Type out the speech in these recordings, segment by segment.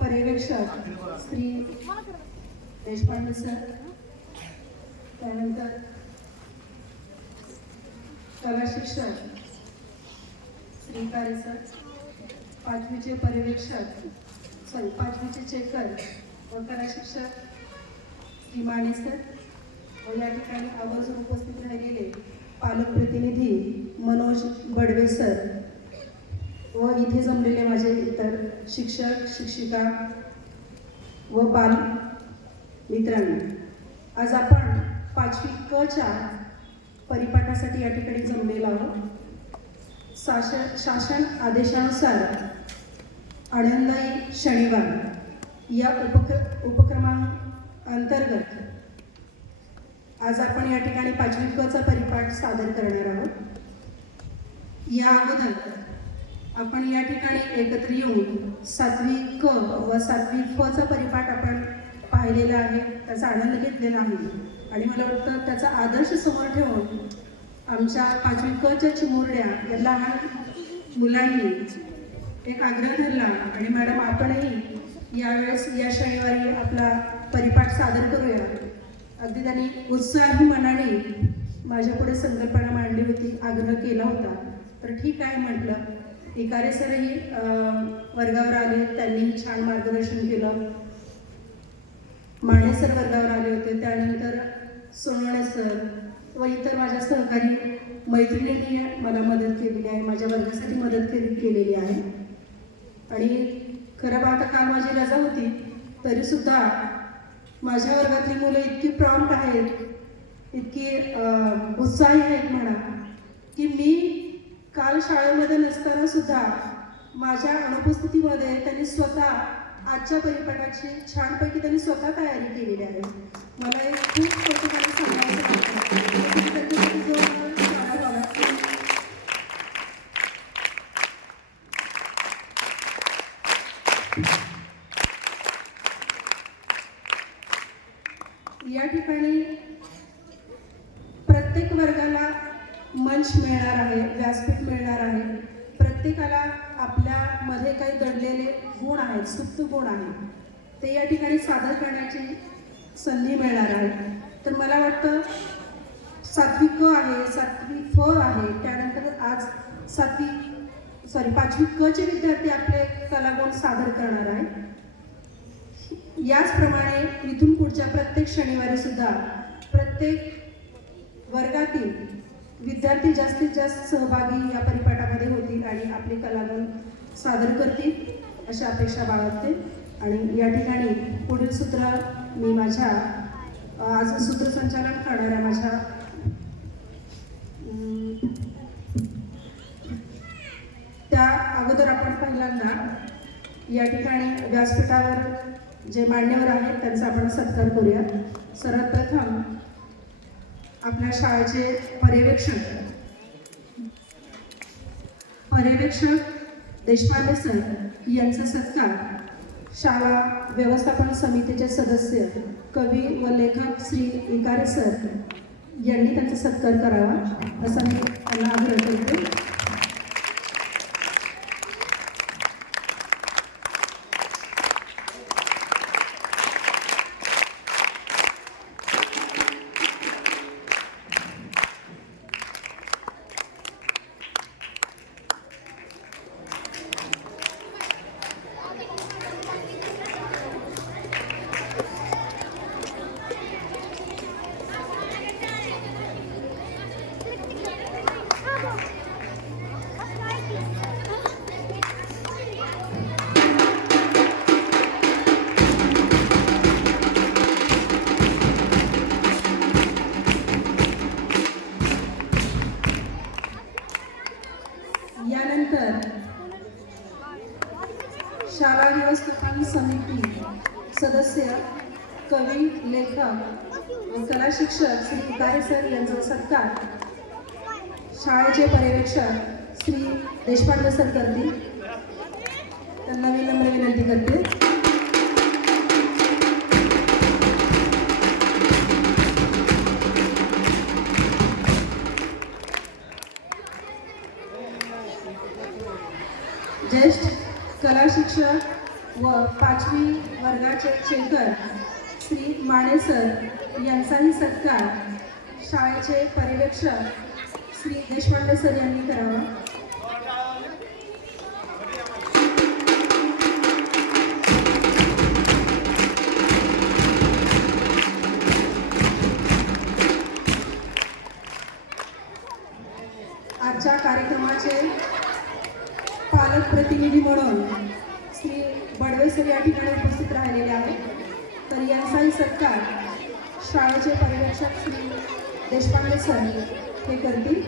पर्यवेक्षक श्री देशपांडे सर, त्यानंतर कला शिक्षक श्री कारे सर, पाचवीचे पर्यवेक्षक पाचवीचे चेकर व कला शिक्षक श्री माने सर व या ठिकाणी आवर्जून उपस्थित राहिलेले पालक प्रतिनिधी मनोज बडवे सर व इथे जमलेले माझे इतर शिक्षक शिक्षिका व बाल मित्रांनो, आज आपण 5वी क च्या परिपाठासाठी या ठिकाणी जमलेलो आहोत। शासन आदेशानुसार आनंददायी शनिवार या उपक्रमांतर्गत आज आपण या ठिकाणी 5वी क चा परिपाठ सादर करणार आहोत। या अगोदर आपण या ठिकाणी एकत्र येऊन 7वी क व 7वी फ चा परिपाठ आपण पाहिलेला आहे, त्याचा आनंद घेतलेला आहे आणि मला वाटतं त्याचा आदर्श समोर ठेवून आमच्या 5वी क च्या चिमुरड्या या लहान मुलांनी एक आग्रह धरला आणि मॅडम आपणही यावेळेस या शनिवारी आपला परिपाठ सादर करूया। अगदी त्यांनी उत्साही मनाने माझ्यापुढे संकल्पना मांडली होती, आग्रह केला होता, तर ठीक आहे म्हटलं। इकारे सरही वर्गावर आले, त्यांनी छान मार्गदर्शन केलं। माने सर वर्गावर आले होते, त्यानंतर सोनवणे सर व इतर माझ्या सहकारी मैत्रिणींनी मला मदत केलेली आहे, माझ्या वर्गासाठी मदत केलेली आहे। आणि खरं पाहता काल माझी रजा होती, तरीसुद्धा माझ्या वर्गातली मुलं इतकी प्रॉम्प्ट आहेत, इतकी उत्साही आहेत म्हणा, की मी काल शाळेमध्ये नसताना सुद्धा माझ्या अनुपस्थितीमध्ये त्यांनी स्वतः आजच्या परिपाठाची छानपैकी त्यांनी स्वतः तयारी केलेली आहे। मला एक खूप कौतुकाने सांगायचं या ठिकाणी प्रत्येक वर्गाला मंच मिळणार आहे, व्यासपीठ मिळणार आहे। प्रत्येकाला आपल्यामध्ये काही दडलेले गुण आहेत, सुप्त गुण आहेत, ते या ठिकाणी सादर करण्याची संधी मिळणार आहे। तर मला वाटतं 7वी क आहे, 7वी फ आहे, त्यानंतर आज 5वी क चे विद्यार्थी आपले कलागुण सादर करणार आहेत। याचप्रमाणे इथून पुढच्या प्रत्येक शनिवारी सुद्धा प्रत्येक वर्गातील विद्यार्थी जास्तीत जास्त सहभागी या परिपाठामध्ये होतील आणि आपले कलागुण सादर करतील अशी अपेक्षा बाळगते। आणि या ठिकाणी पुढील सूत्र मी माझ्या आज सूत्रसंचालन करणाऱ्या माझ्या त्या अगोदर आपण पहिल्यांदा या ठिकाणी व्यासपीठावर जे मान्यवर आहेत त्यांचा आपण सत्कार करूया। सर्वात प्रथम आपल्या शाळेचे पर्यवेक्षक देशपांडे सर यांचा सत्कार शाळा व्यवस्थापन समितीचे सदस्य कवी व लेखक श्री इकारे सर यांनी त्यांचा सत्कार करावा असा मी त्यांना आग्रह करते। शाळा व्यवस्थापन समिती सदस्य कवी लेखक व कला शिक्षक श्री इकारे सर यांचा सत्कार शाळेचे पर्यवेक्षक श्री देशपांडे सर करतील, त्यांना विनम्र विनंती करते। ज्येष्ठ कला शिक्षक व 5वी वर्गाचे चेकर श्री माने सर यांचाही सत्कार शाळेचे पर्यवेक्षक श्री देशपांडे सर यांनी करावा. आजच्या कार्यक्रमाचे पालक प्रतिनिधी म्हणून श्री बडवे सर या ठिकाणी उपस्थित राहिलेले आहेत. तर यांचाही सत्कार शाळेचे पर्यवेक्षक श्री देशपांडे सर हे करतील.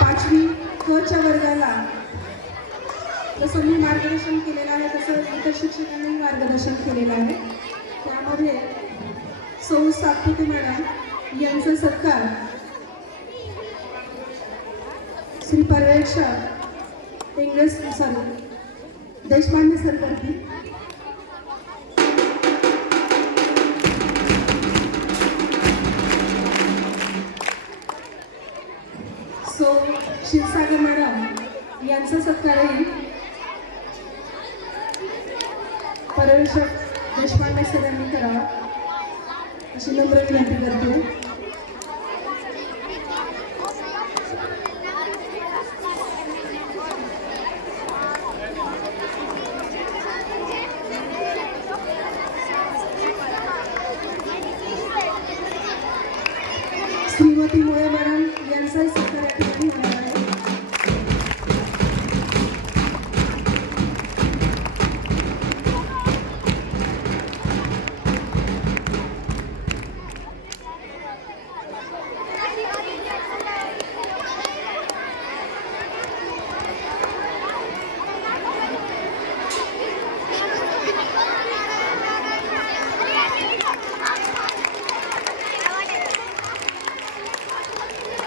पाचवी क च्या वर्गाला जसं मी मार्गदर्शन केलेलं आहे तसं इतर शिक्षकांनी मार्गदर्शन केलेलं आहे. त्यामध्ये सौ सातपुते मॅडम यांचा सत्कार श्री पर्यवेक्षक इंग्रज सॉरी देशपांडे सर करतील. सो क्षीरसागर मॅडम यांचा सत्कारही पर्यवेक्षक देशपांडे सर यांनी करावा अशी नम्र विनंती करते. श्रीमती मोळे मॅडम यांचाही सत्कार या ठिकाणी होणार आहे.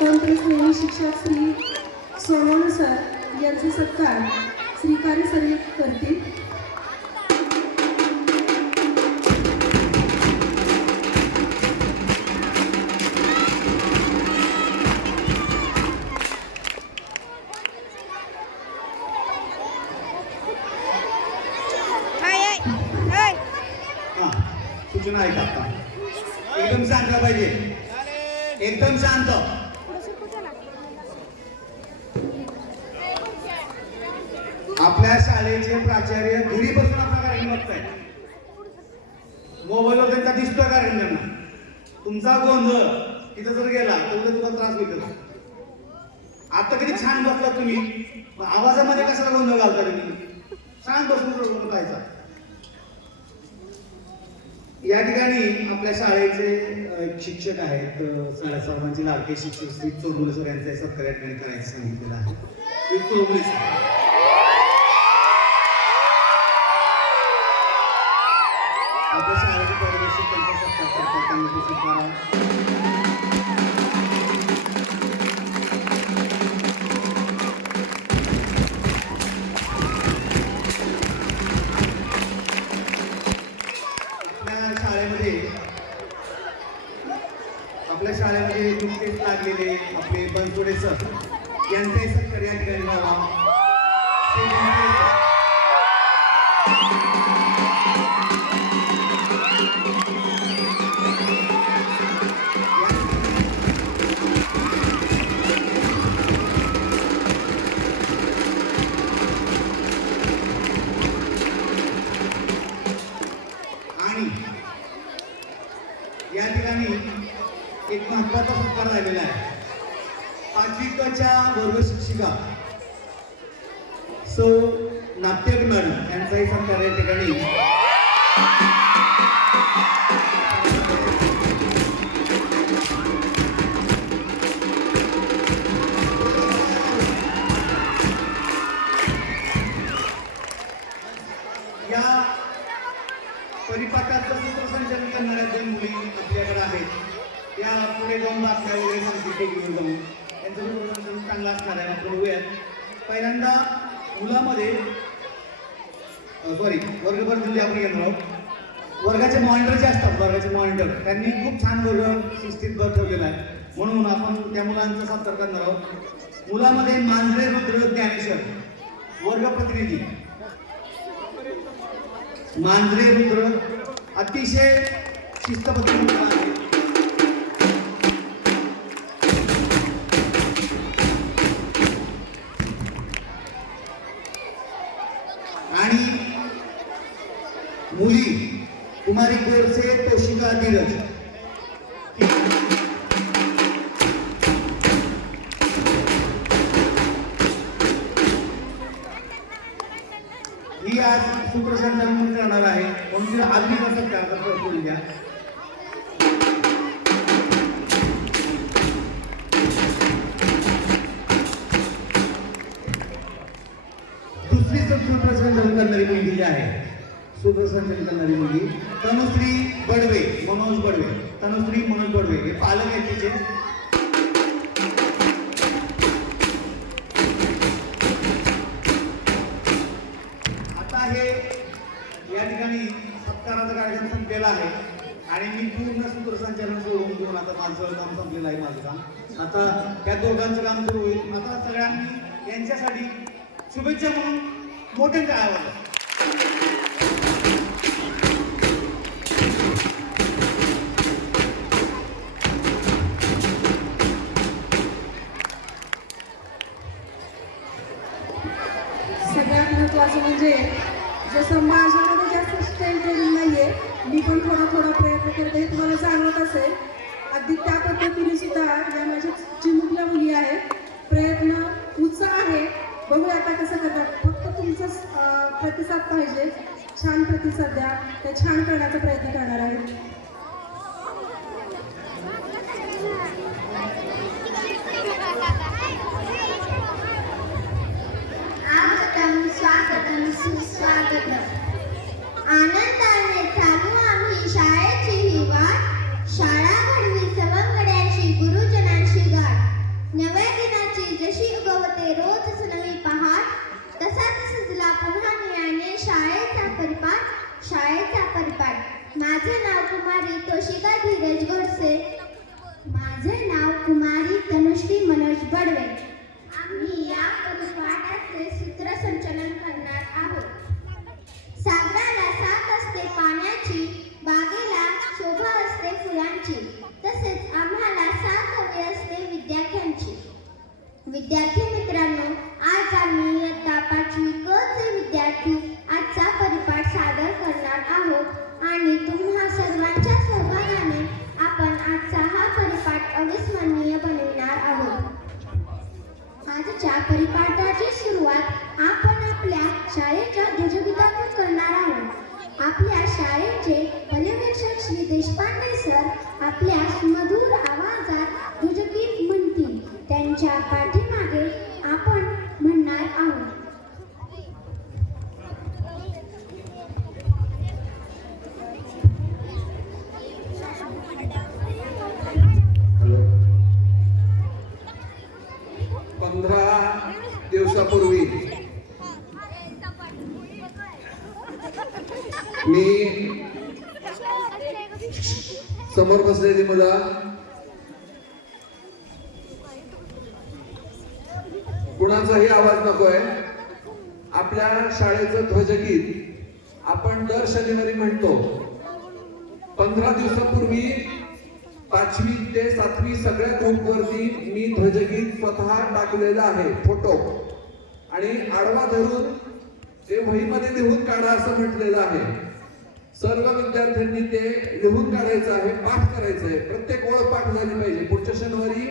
तंत्रस्नेही शिक्षक श्री सोनवणे सर यांचे सत्कार श्रीकार्य सर करतील. सूचना ऐका आता. एकदम शांत पाहिजे, एकदम शांत. आपल्या शाळेचे प्राचार्य घरीपासून आपला कार्यक्रम बघताय. मोबाईलवर त्यांचा दिसतोय कार्यक्रम त्यांना. तुमचा गोंधळ तिथं जर गेला तर तुला त्रास होईल. आता किती छान बसला तुम्ही, आवाजामध्ये कशाला गोंधळ घालता तुम्ही? छान बसून बघायचा. या ठिकाणी आपल्या शाळेचे एक शिक्षक आहेत, सर्वांचे लाडके शिक्षक श्री चोरमुले सर यांचा सत्कार या ठिकाणी करायचं सांगितलेलं आहे. श्री चोरमुले सर आपल्या शाळेचे पर्यवेक्षक त्यांचा सत्कार करतात. त्यांना स्वीकारा. आपल्या शाळेमध्ये नुकतेच लागलेले आपले बनसोडे सर यांचाही सत्कार या ठिकाणी व्हावा. आणि या ठिकाणी एक महत्वाचा सत्कार राहिलेला आहे. 5वी क च्या वर्ग शिक्षिका सौ नाट्यक मॅडम यांचाही सत्कार या ठिकाणी या परिपाठाचं सूत्रसंचालन करणाऱ्या 2 मुली आपल्याकडे आहेत. त्या पुढे जाऊन बातम्या वगैरे सांगतील टीव्हीवर जाऊन. यांचं प्रदर्शन चांगलं असणार आहे. आपण बघूयात. पहिल्यांदा मुलामध्ये वर्गभर दिल्ली आपण घेणार आहोत. वर्गाचे मॉनिटर जे असतात, वर्गाचे मॉनिटर त्यांनी खूप छान वर्ग शिस्तीत ठेवलेला आहे, म्हणून आपण त्या मुलांचा सत्कार करणार आहोत. मुलामध्ये मांजरे रुद्र ज्ञानेश्वर वर्ग प्रतिनिधी. मांजरे रुद्र अतिशय शिस्तबद्ध मुलं आहे. आणि मुली कुमारी गोरसे, तोशिका धीरज. ही आज सूत्रसंचालन करणार आहे, म्हणून तिला आधीचा सत्कार करून द्या. दुसरी सूत्रसंचालन करणारी मुलगी जी आहे, सूत्रसंचालन करणारी मुलगी तनुश्री बडवे, मनोज बडवे. तनुश्री मनोज बडवे हे पालक आहेत तिचे. आता हे या ठिकाणी सत्काराचा कार्यक्रम संपलेला आहे आणि मी पूर्ण सूत्रसंचालन सोडून घेऊन आता माझं काम संपलेलं आहे. माझं काम आता त्या दोघांचं काम सुरू होईल. आता सगळ्यांनी यांच्यासाठी शुभेच्छा म्हणून मोठ्या काय आवाज. सगळ्यात महत्त्वाचं म्हणजे जसं माझ्यामध्ये जास्त स्ट्रेंथ नाहीये, मी पण थोडा प्रयत्न करते, हे तुम्हाला जाणवत असेल. अगदी त्या पद्धतीने सुद्धा या माझ्या चिमुकल्या मुली आहेत. प्रयत्न उत्साह आहे. बघूया आता कसं करतात. फक्त तुमचा प्रतिसाद पाहिजे. छान प्रतिसाद द्या. ते छान करण्याचा प्रयत्न करणार आहे. स्वागतम सुस्वागतम. आनंदाने चालू आम्ही शाळेची ही वाट. शाळा घडवी सवंगड्यांशी, गुरुजनांशी गाठ. नव्या दिनाची जशी उगवते रोजच नवी पहाट, तसाच सजला पुन्हा न्यायाने शाळेचा परिपाठ. शाळेचा परिपाठ. माझे नाव कुमारी तोशिका धीरज गोडसे. माझे नाव कुमारी तनुश्री मनोज बडवे. आम्ही या परिपाठाचे सूत्रसंचालन करणार आहोत. सागराला साथ असते पाण्याची, बागेला शोभा असते फुलांची, तसेच आम्हाला साथ हवी असते विद्यार्थ्यांची. विद्यार्थी मित्रांनो, आज आम्ही इयत्ता 5वी क चे विद्यार्थी आजचा परिपाठ सादर करणार आहोत आणि तुम्हा सर्वांच्या सहभागाने आपण आजचा हा परिपाठ अविस्मरणीय बनविणार आहोत. आजच्या परिपाठाची सुरुवात आपण आपल्या शाळेच्या ध्वजगीतातून करणार आहोत. आपल्या शाळेचे पर्यवेक्षक श्री देशपांडे सर आपल्या सुमधुर आवाजात ध्वजगीत म्हणतील. त्यांच्या पाठीमागे आपण म्हणणार आहोत. दिवसापूर्वी मी समोर बसलेली मुलं कुणाचाही आवाज नकोय. आपल्या शाळेचं ध्वजगीत आपण दर शनिवारी म्हणतो. 15 दिवसापूर्वी 5वी ते 7वी सगळ्या ग्रुपवरती मी ध्वजगीत स्वतः टाकलेलं आहे फोटो, आणि आडवा धरून ते वहीमध्ये लिहून काढा असं म्हटलेलं आहे. सर्व विद्यार्थ्यांनी ते लिहून काढायचं आहे, पाठ करायचं आहे. प्रत्येक ओळ पाठ झाली पाहिजे. पुढच्या शनिवारी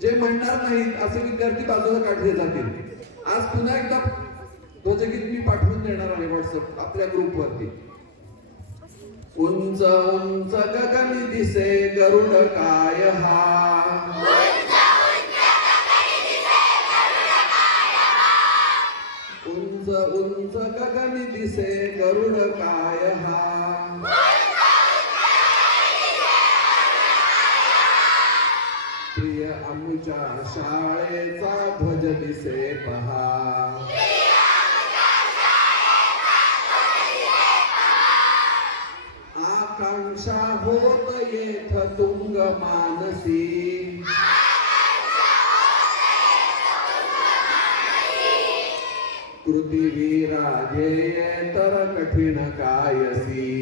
जे म्हणणार नाहीत असे विद्यार्थी बाजूला काढले जातील. आज पुन्हा एकदा ध्वजगीत मी पाठवून देणार आहे व्हॉट्सअप आपल्या ग्रुपवरती. उंच उंच गगनी दिसे गरुड काय हा, उंच उंच गगनी दिसे गरुड काय हा, प्रिय आमच्या शाळेचा ध्वज दिसे पहा. आकांक्षा होत येथ तुंग मानसी. कृती राजे तर कठीण कायसी.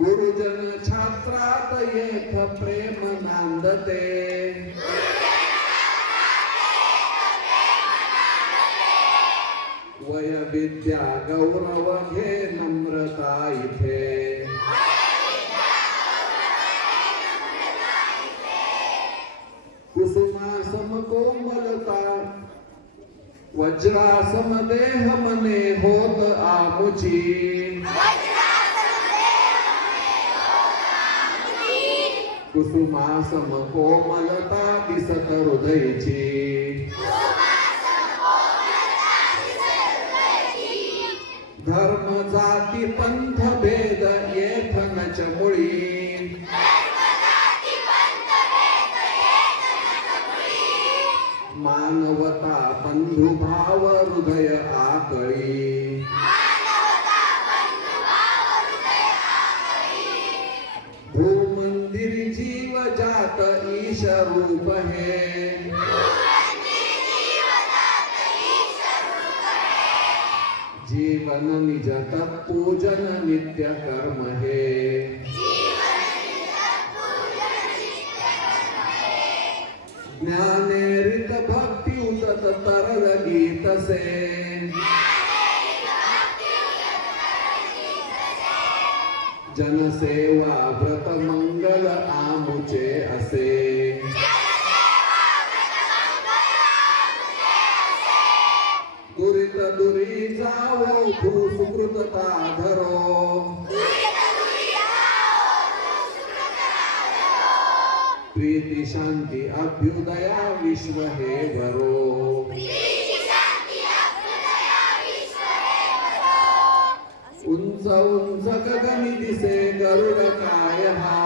गुरुजन छात्रात येथ प्रेम नांदते. वय विद्या गौरव घे नम्रता इथे. कुसुमासम कोमलता वज्रासम देह मने होत आमुची. कुसुमासम कोमलता दिसत हृदयची. धर्म जाती पंथ भेद येथ नच मुळी. मानवता बंधुभाव हृदय आकळी. भूमंदिर जीव जात ईश रूप है. जीवन निज तत्पूजन नित्य कर्म है. ज्ञानेरित भक्ति उतत तरल गीत से. जनसेवा व्रत मंगल आमुचे असे. दुरित दुरी जावो भूसुकृतता धरो. प्रीती शांती अभ्युदया विश्व हे भरो. उंच उंच गगनी दिसे गरुड काय हा.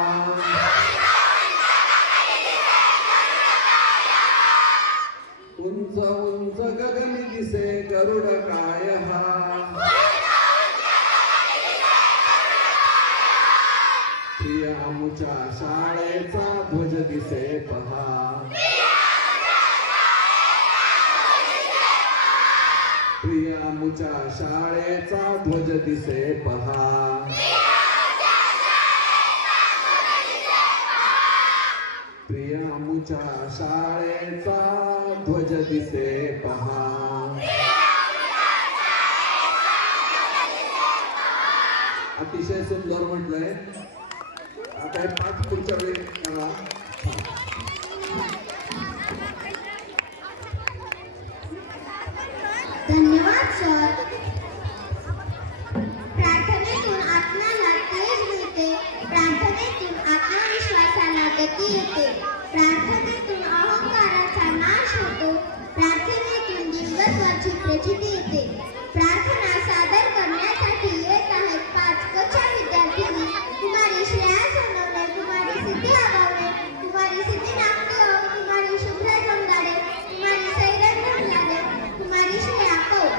उंच उंच गगनी दिसे गरुड काय हा. प्रिय आमुच्या शाळेचा ध्वज दिसे पहा. प्रिय आमुच्या शाळेचा ध्वज दिसे पहा. प्रिय आमुच्या शाळेचा ध्वज दिसे पहा. अतिशय सुंदर म्हटलंय. आता हे पाच पुढच्या वेळी करा. धन्यवाद सर. प्रार्थनेतून आत्म्याला तेज मिळते. प्रार्थनेतून आत्मविश्वासाला गती येते. प्रार्थनेतून अहंकाराचा नाश होतो. प्रार्थनेतून दिवसभरची प्रचिती येते. प्रार्थना सादर करण्यासाठी येत आहेत 5 कक्षा विद्यार्थिनी. कुमारी श्रेया सोनवणे, कुमारी सिद्धी आगावणे, कुमारी सिद्धी नागदेव, कुमारी शुभ्रा जमदाडे, कुमारी सैरभ ढमलाडे, कुमारी श्रेया कौर.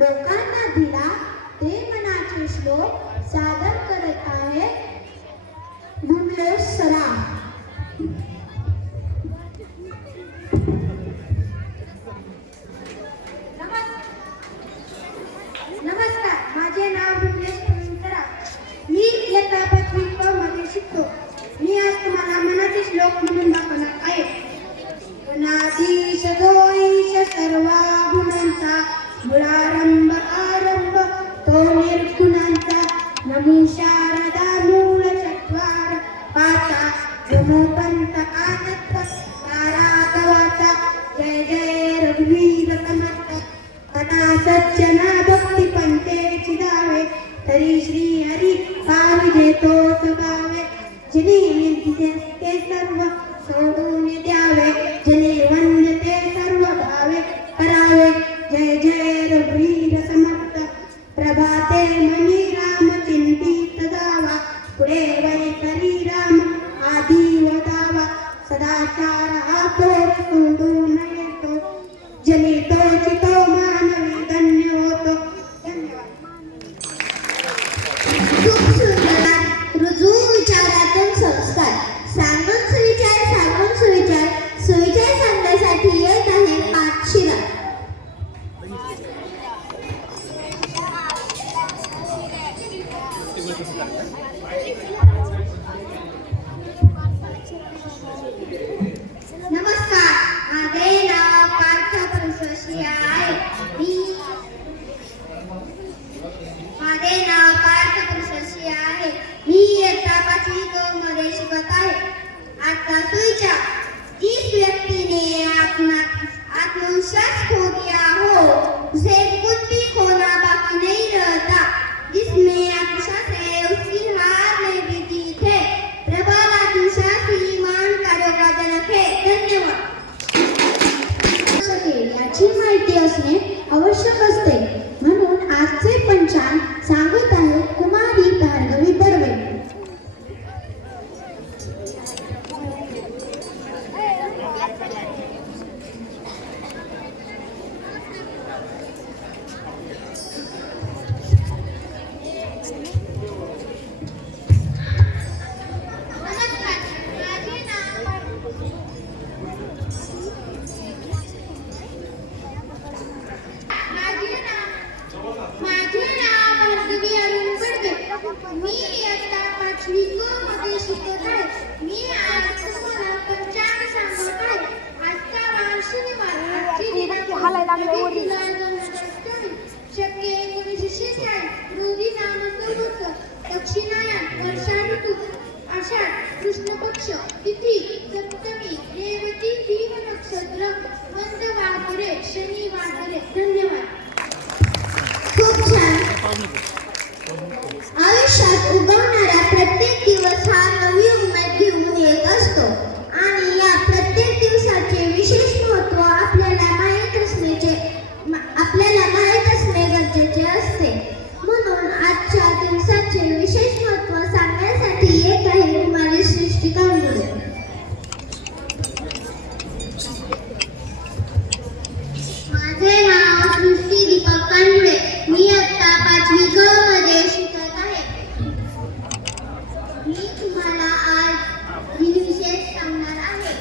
लोकांना दिला ते मनाचे श्लोक सादर करत आहे विमलेश सराफ. नमस्कार, माझे नाव विमलेश सराफ. मी इयत्ता 5वी क मध्ये शिकतो. मी आज तुम्हाला मनाचे श्लोक म्हणून दाखवणार आहे. गुणाधीश गोईश सर्वा गुणांचा मुळारंभ आरंभ तो निर्गुणांचा नमो शारदा मूळ चत्वार पाचा नमोपंत आनंद तारागवाचा जय जय रघुवीर समर्थ कथा सज्जना भक्ती पंथेची दावे तरी श्री हरी पाविजे तो स्वभावे जिने विद्ये ते सर्व सोडून द्यावे जने वंदते सर्व भावे करावे जय जय रघुवीर समर्थ प्रभाते मनी राम चिंतित गावा पुढे वैखरी राम आधी वदावा सदाचार हा थोर सोडून येतो जने तो चितो मानवी धन्य होतो. धन्यवाद. खूप सुंदर रुजू विचारातून संस्कार सांगून सुविचार सांगण्यासाठी येत आहे पाठशिरा. नमस्कार, माझे नाव पार्थ परशुराम आहे. मी इयत्ता 5वी क मध्ये शिकत आहे. आजचा सुविचार, जिस व्यक्ति ने आत्मविश्वास खो दिया हो उसे कुछ भी खोना बाकी नहीं रहता. जिसमें आत्मविश्वास है उसकी हार में भी जीत है. प्रबल आत्मविश्वास ही ईमान कार्यों का जनक है. धन्यवाद. याची माहिती असणे आवश्यक असते म्हणून आजचे पंचांग सांगत आहे कुमारी भार्गवी बर्वे. माझे नाव भार्गवी अरुण बडवे. मी इयत्ता 5वी क मध्ये शिकत आहे. मी आज तुम्हाला पंचांग सांगत आहे. आजचा वार शनिवार. आजची दिनांक 23 जुलै 2024. शके 1946. रोजी नाम संवत्सर. दक्षिणायन. वर्षा ऋतू आषाढ. कृष्ण पक्ष. तिथी सप्तमी. रेवती. तीन नक्षत्र. मंद वागरे. शनी वागरे. धन्यवाद. खूप छान. आयुष्यात उगवणारा प्रत्येक दिवस हा नवी उमेद घेऊन येत असतो आणि या प्रत्येक दिवसाचे विशेष महत्त्व आपल्याला माहीत असणे गरजेचे असते. म्हणून आजच्या दिवसाचे विशेष महत्त्व सांगण्यासाठी येत आहे कुमारी सृष्टी कांबळे. माझे नाव सृष्टी दीपक कांबळे. मी इयत्ता 5वी क मध्ये शिकत आहे. मी तुम्हाला आज दिनविशेष सांगणार आहे.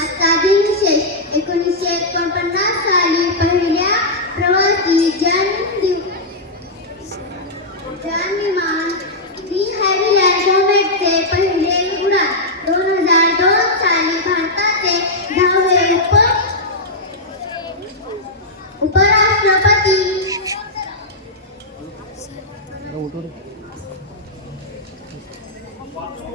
आजचा दिनविशेष 1949 साली पहिल्या प्रवासी जन विमान डी हॅव्हिलँड कॉमेटचे पहिले उडान. 2002 साली भारताचे 10वे उपराष्ट्रपती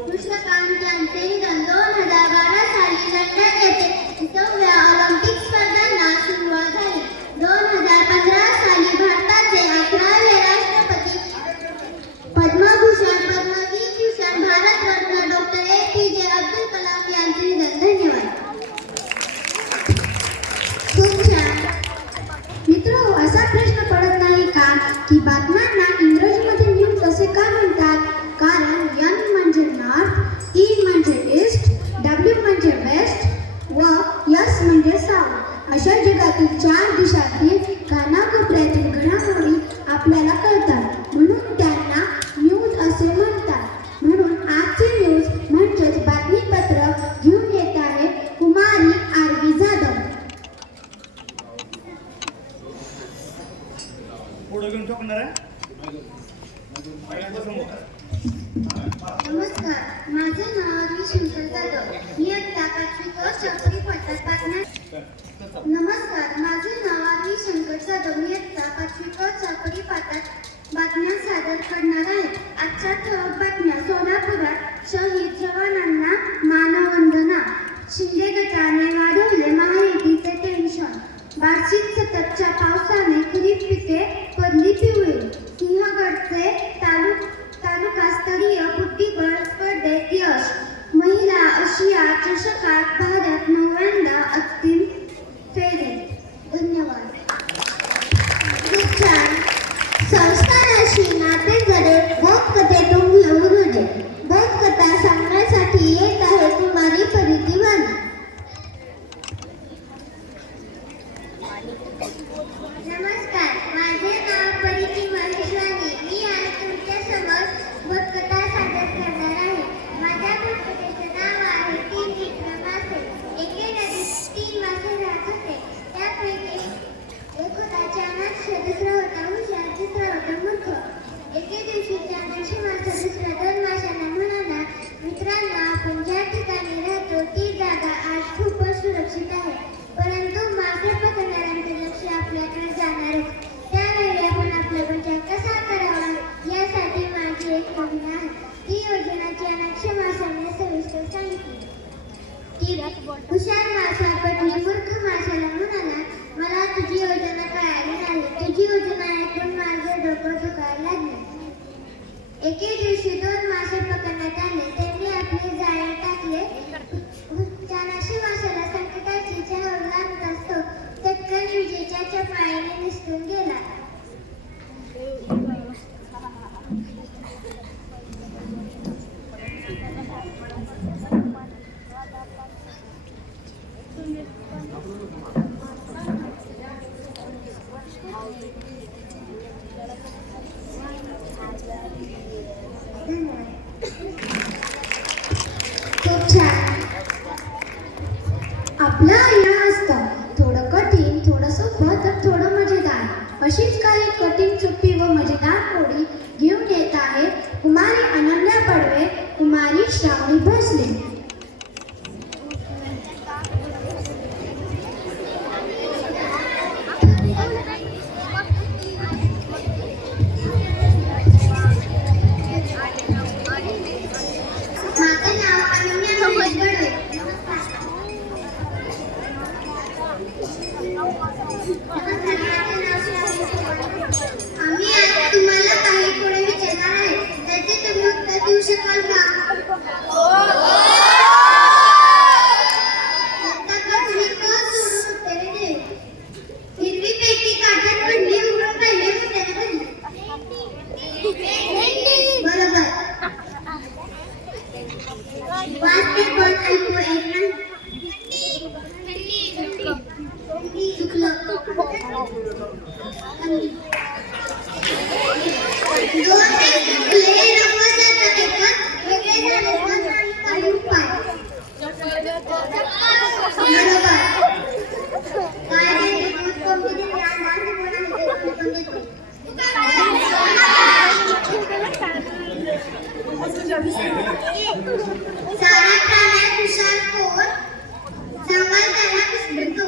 कृष्णकांत यांचे निधन. 2012 साली लंडन येथे 10व्या ऑलिम्पिक स्पर्धांना सुरुवात झाली. 2015 साली भारताचे 11वे राष्ट्रपती पद्मभूषण पद्मविभूषण भारतरत्न डॉक्टर APJ अब्दुल कलाम यांचे निधन. धन्यवाद. खूप छान. मित्र, असा प्रश्न पडत नाही का की बातम्यांना इंग्रजीमध्ये न्यूज असे का म्हणतात? कारण N म्हणजे नॉर्थ, E म्हणजे ईस्ट, W म्हणजे वेस्ट व S म्हणजे साऊथ अशा जगातील 4 दिशातील कानाकोपऱ्यातील घडामोडी सरकारने वाढवले महायुतीचे टेन्शन. वार्षिक सततच्या पावसाने खरीप पिके पडली पिवळी. सिंहगडचे तालुकास्तरीय बुद्धिबळ स्पर्धेत यश. महिला आशिया चषकात भारत 9व्यांदा अंतिम फेरीत. धन्यवाद. खूप छान. संस्काराशी नाते जडे बोधकथेतून घेऊन होते. बोधकथा सांगण्यासाठी येत आहे कुमारी परिती वाणी. नमस्कार, माझे नाव परिती महेश वाणी. मी आज तुमच्यासमोर बोधकथा सादर करणार आहे. माझ्या बोधकथेचे नाव आहे 3 मित्र मासे. एके नदीत 3 मासे राहत होते. त्यापैकी एक होता चालाक, दुसरा होता हुशार, तिसरा होता मूर्ख. एके दिवशी चालाक मासा दुसऱ्या 2 माशांना म्हणाला, मित्रांनो, आपण ज्या ठिकाणी राहतो ती जागा आज खूपच सुरक्षित आहे, परंतु मासे पकडणाऱ्यांचे लक्ष आपल्याकडे जाणारच. त्यावेळी आपण आपला बचाव कसा करावा यासाठी माझी एक योजना आहे. ती योजना चालाक माशाने सविस्तर सांगितली. हुशार मासा पटली मूर्ख माशाला म्हणाला, मला तुझी योजना कळाली नाही. तुझी योजना ऐकून माझे डोकं दुखायला लागले. एके दिवशी 2 मासे पकडण्यात आले. त्यांनी आपले जाळे टाकले. चालाक माशाला संकटाची झळ लागत असतो चटकन विजेच्या चपाळीने निसटून गेला. खूप छान. आपलं आयुष्य असतं थोडं कठीण, थोडं सोपं तर थोडं मजेदार. अशीच काही कठीण, सोपी व मजेदार कोडी घेऊन येत आहे कुमारी अनन्या पडवे, कुमारी श्रावणी भोसले. माझं नाव अनन्या महेश पडवे. आम्ही आज तुम्हाला काही कोडे विचारणार आहे. त्याचे तुम्ही उत्तर देऊ शकाल का? आतापासून कळ सोडून उत्तरे दे. हिरवी पेटी काठात पडली, उघडून पाहिले कुठे पडली? बरोबर. वाचते पण ऐकू येत नाही. चुकलं. दोन चुकले नको जातात पण वेगळे झाले पण नाही काही उपाय. बरोबर. काय देते दूध कमी देते आणि माझे कोणाला देते पण देते. सारा प्राण्यात हुशार कोण? जंगल त्याला विसरतो.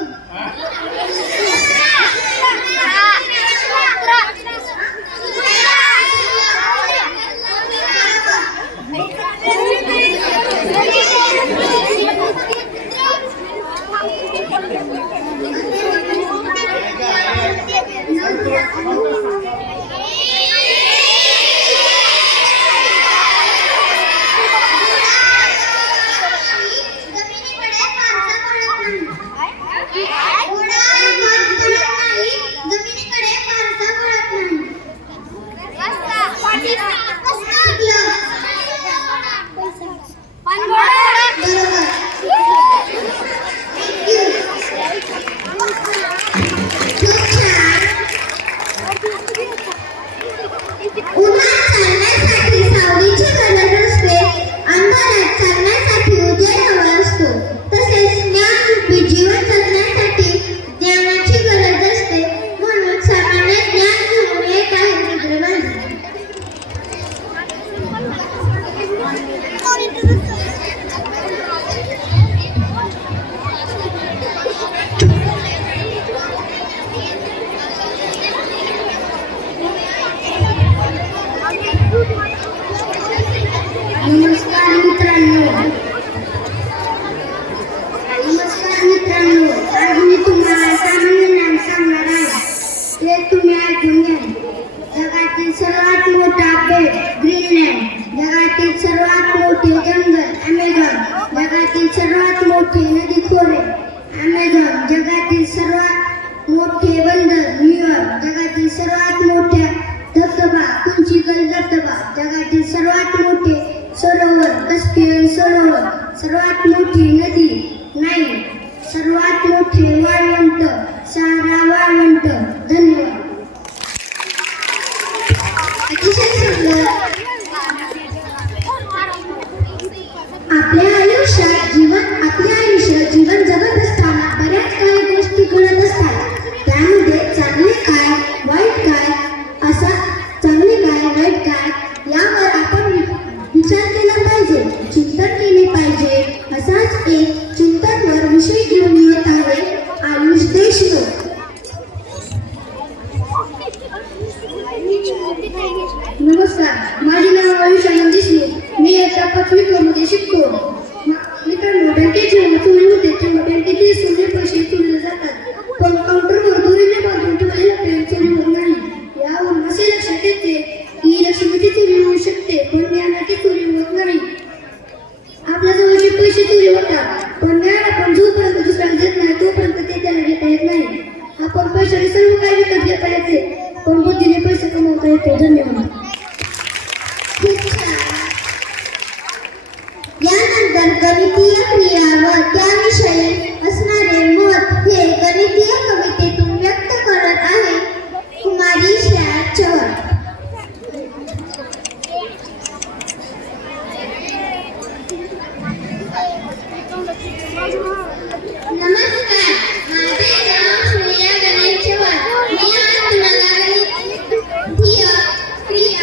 जगातील सर्वात मोठे बंदर न्यूयॉर्क, जगातील सर्वात मोठा धबधबा कुंचिकल धबधबा, जगातील सर्वात मोठे सरोवर कस्पियन सरोवर, सर्वात मोठी नदी नाईल, सर्वात मोठे वाळवंट सहारा वाळवंट. धन्यवाद. अतिशय सुंदर. आपल्या आयुष्यात जीवन जगत असताना बऱ्याच काही गोष्टी घडत असतात. त्यामध्ये चांगले काय वाईट काय असा चांगले काय वाईट काय यावर आपण विचार केला पाहिजे, चिंतन केले पाहिजे. असाच एक चिंतनवर विषय घेऊन येत आहे आयुष देशमुख. नमस्कार, माझे नाव आयुष आनंद देशमुख. मी आता 5वी क मध्ये शिकतो. मित्रांनो, बँकेत जेव्हा चोरी होते तेव्हा बँकेचे सगळे पैसे चोरले जातात, पण काउंटरवर दोरीने बांधून ठेवलेला पेन चोरी होत नाही. यावरून असे लक्षात येते की लक्ष्मीची चोरी होऊ शकते पण ज्ञानाची चोरी होत नाही. आपल्या जवळचे पैसे चोरी होतात पण ज्ञान आपण जोपर्यंत दुसऱ्याला देत नाही तोपर्यंत ते त्याला घेता येत नाही. आपण पैशाने सर्व काही विकत घेता येते पण बुद्धीने पैसे कमवता येते. धन्यवाद. यानंतर गणितीय क्रिया व त्याविषयी असणारे मत हे गणितीय कवितेतून व्यक्त करत आहे कुमारी श्रेया चव्हाण. नमस्कार, माझे नाव श्रेया गणेश चव्हाण. मी आज तुम्हाला गणितीय क्रिया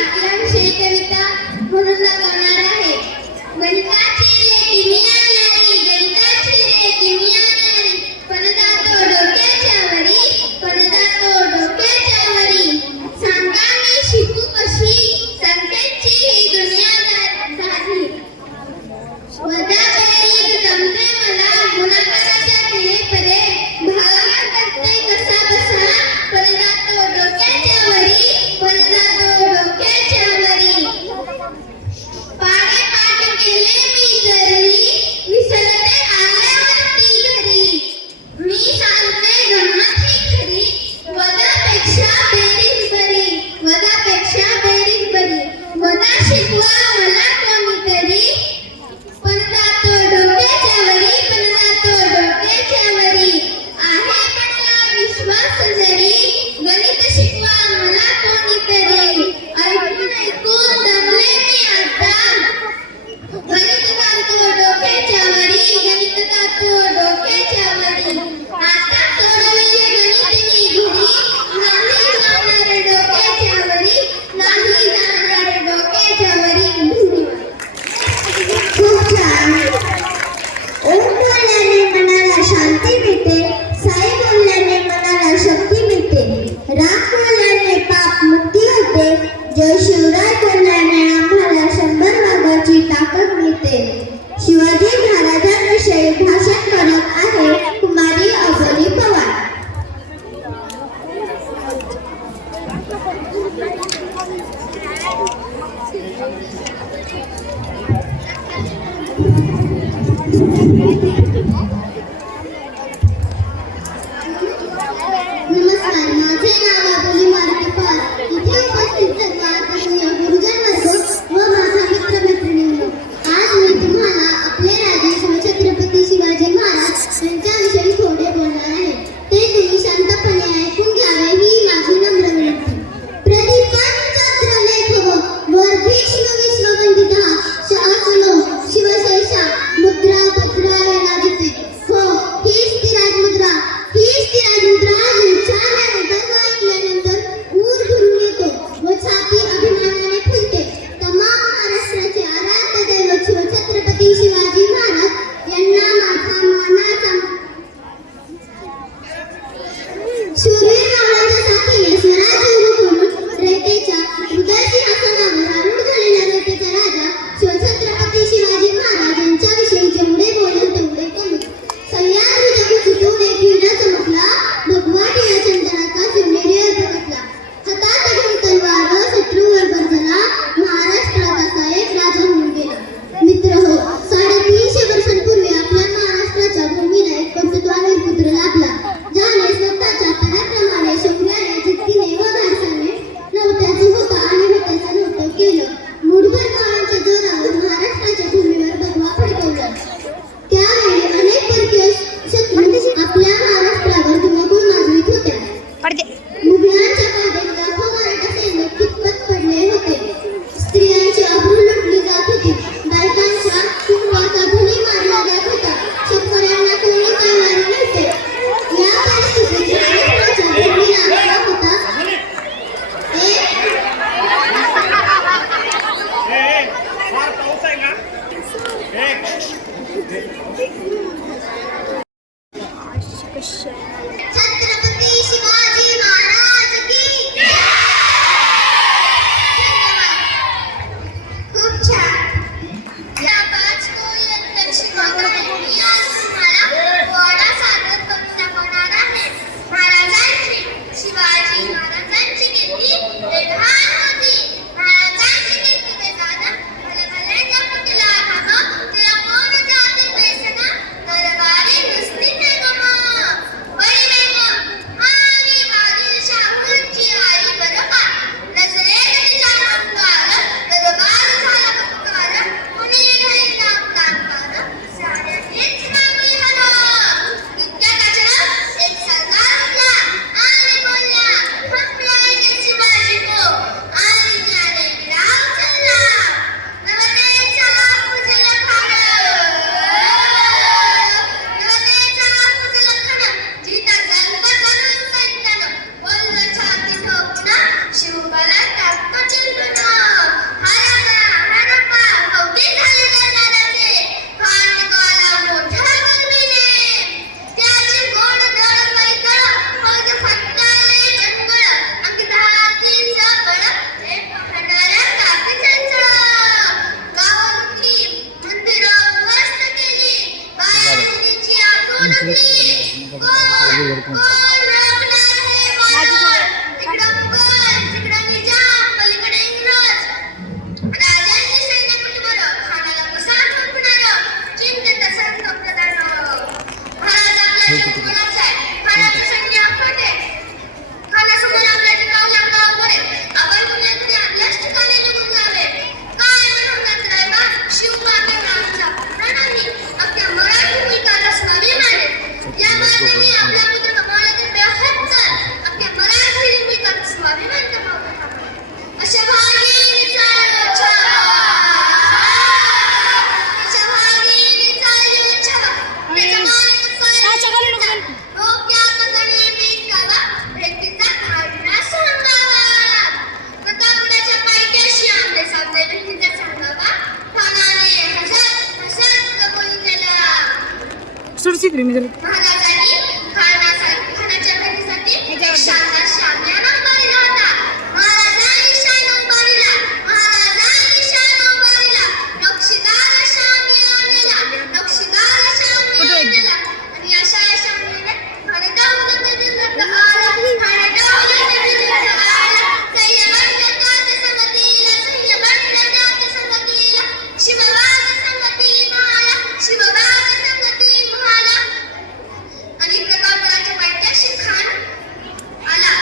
छत्रपती शिवाजी महाराज की खूप छान. याबाज कोळी अध्यक्ष महोदय, मी आज तुम्हाला पोवाडा सादर करून दाखवणार आहे. महाराजांची शिवाजी महाराजांची कीर्ती बेभान होती. महाराजांची कीर्ती बेदाना भलभल्यांच्या कुटीला धामा, तिला कोण जाती पैसना दरबारी नुसती बेगमा. बाई बेगम आणि आदिलशाहूंची आई बरं का. नजरेत तिच्या अंगार दरबार झाला बंगार. कुणी राहिला कांगार, साऱ्यांनीच मागे हला. इतक्यात अचानक एक सरदार उठला आणि बोलला, "हंपलाय गे शिवाजी को." आणि त्याने विडा उचलला. नवतेचा कुजला खाणं, नवतेचा कुजला खाणं, जिता जन्म करून सैन्यानं, बोललं छाती ठोकणं, शिवबाला टाकतो चिंतनं. हरप्पा कवटी झालेल्या नादाचे, खांडगाला मोठ्या गलबीने. त्याची गोड दळ मैदळ, मग फट्टाले गणगळ, अंग धातीचं बळ, हे पाहणाऱ्या काठी चंचळ. गावं लुटली, मंदिरं उद्ध्वस्त केली, बाळांची आतून उठली. कोण रोखणार हे वादळ? तिकडं मुघल, तिकडं निजाम, पलीकडे इंग्रज. राजांची सैन्य कुठवर, खानाला कसा ठोकणार, चिंतेत संतप्तदान. महाराज आपल्या मुघलाचा आहे, खानाचं सैन्य अफाट आहे. खानासमोर आपल्या टिकावल्या अंगावर आहे. आपण कुण्यातून आपल्याच ठिकाणी निघून जावे. काय म्हणून रायबा, शिवबाबा आमचा पुत्र नाही, अख्ख्या मराठी मुलकाला स्वाभिमान आहे. या मातेने आपला पुत्र कमावला तर बेहत्तर, अख्ख्या मराठी मुलकाचा स्वाभिमान कमावला. अशा भागीचा छावा, अशा भागीचा छावा, त्याच्या मानेत डोक्यात गणी मीठावा, भेटीचा खाडा सांगावा. प्रतापगडाच्या पायथ्याशी आंबे सावले, भेटीचा सांगावा. खानाने हसत हसत कबूल केला. महाराजांनी खानाच्या भेटीसाठी एक शानदार शामियाना उभारला होता. महाराजांनी शान उभारला, महाराजांनी शान उभारला. नक्षीदार शामियानेला, नक्षीदार शामियानेला. आणि अशा या शामियान्यात ठाणे दौलत जिल्ह्यात आला, ठाणे दौलत जिल्ह्यात आला. सह्यबंद जात संगतीला, सह्यबंद जात संगतीला, शिवबाग संगती म्हाला, शिवबाग संगती म्हाला. आणि प्रतापगडाच्या पायथ्याशी खान आला.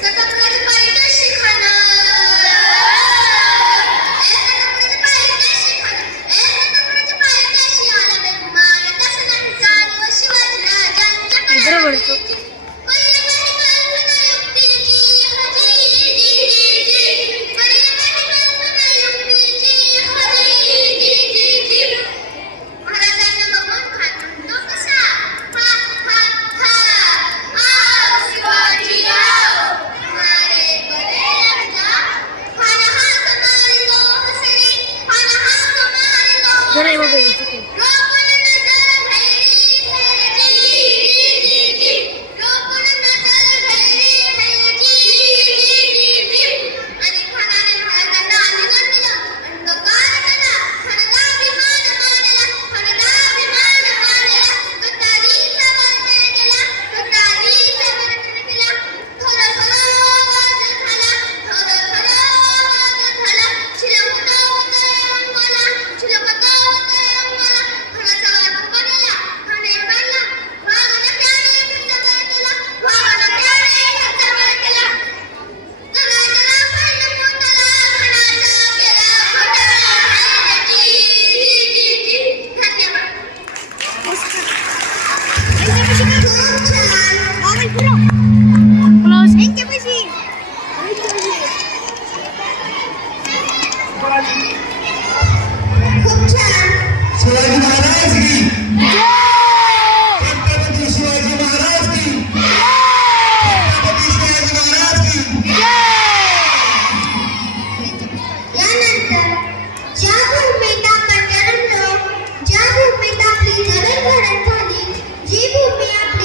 प्रतापगडाच्या पायथ्याशी खान, प्रतापगडाच्या पायथ्याशी खान, प्रतापगडाच्या पायथ्याशी आला बेगुमान. तसं नाही जाणीव शिवाजी राजांच्या पराक्रमाची. पहिली पहिली कल्पना युक्तीची, हजी, जी, जी, जी. पहिली पहिली कल्पना युक्तीची, हजी, जी, जी, जी. महाराजांना बघून खान म्हणतो कसा, हा हा हा, आओ शिवाजी आओ, हमारे बड़े राजा. खान हाक मारिलो हसरी, खान हाक मारिलो हसरी. रोकून नजर भैरी है जी, जी, जी. रोकून नजर भैरी है जी, जी, जी. आणि खानाने महाराजांना आलिंगन दिलं, अंगकार केला. खानदा विमान मानला, खानदा विमान मानला. कतारीचा वर्णन केला, कतारीचा वर्णन केला. थोडं थोडं आवाज झाला, थोडं थोडं आवाज झाला. शिलवतो होतोय अंगाला, शिलवतो होतोय अंगाला. खानाचा वाद बनला, खाने बनला. वाघाला त्याने खंजर केला, वाघाला त्याने खंजर केला. चला चला पाहिलं पोटाला, खानाचा केला घोटाळा. जी, जी, जी, जी. धन्यवाद. खूप छान. खूप छान. शिवाजी महाराज की छत्रपती शिवाजी महाराज की, छत्रपती शिवाजी महाराज की. यानंतर ज्या भूमीत आपण जन्मलो, ज्या भूमीत आपली जडणघडण झाली, जी भूमी आपली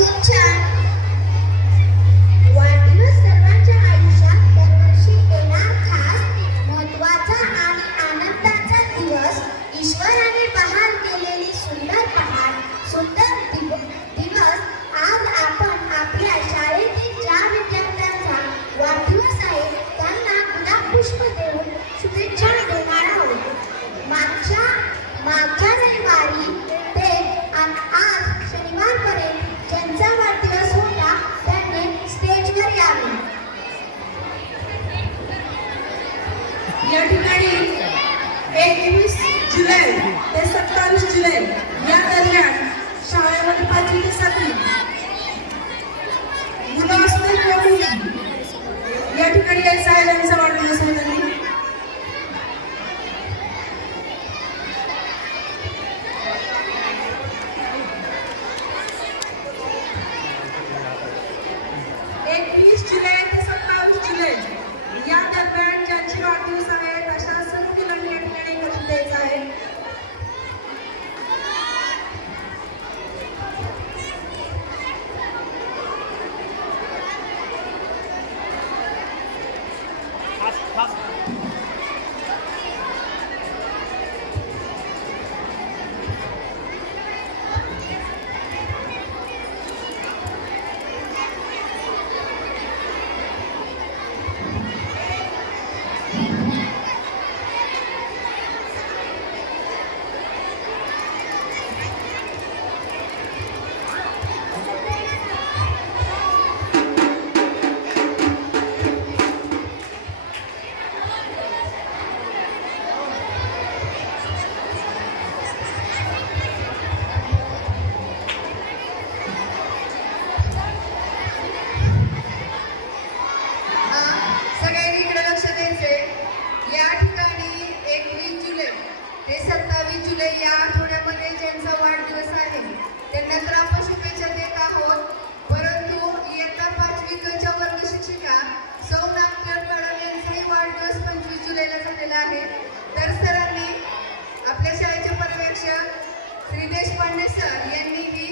खूप छान. वाढदिवस सर्वांच्या आयुष्यात दरवर्षी येणार खास महत्त्वाचा आणि आनंदाचा दिवस. ईश्वराने बहाल केलेली सुंदर पहाट, सुंदर दिवस. आज आपण आपल्या शाळेतील ज्या विद्यार्थ्यांचा वाढदिवस आहे त्यांना गुलाब पुष्प देऊन शुभेच्छा देणार आहोत. मागच्या रविवारी ते आज शनिवारपर्यंत ज्यांचा वाढदिवस होता त्यांनी स्टेजवर यावे. या ठिकाणी 21 जुलै ते 27 जुलै या दरम्यान शाळेमध्ये 5वी ते 7वी मुलं असतील किंवा मुली या ठिकाणी यायचं आहे. त्यांचा वाढदिवस आहे त्यांनी 21 जुलै ते 27 जुलै या दरम्यान ज्यांचे वाढदिवस आहेत अशा सर्व मुलांनी या ठिकाणी लक्ष द्यायचं आहे. सगळ्यांनी इकडे लक्ष द्यायचे. या ठिकाणी 21 जुलै ते 27 जुलै या आठवड्यामध्ये ज्यांचा वाढदिवस आहे त्यांना तर आपण शुभेच्छा देत आहोत. परंतु इयत्ता 5वी च्या वर्ग शिक्षिका सौ नागतर मॅडम यांचाही वाढदिवस 25 जुलैला झालेला आहे. तर सरांनी आपल्या शाळेचे पर्यवेक्षक श्री देशपांडे सर यांनी ही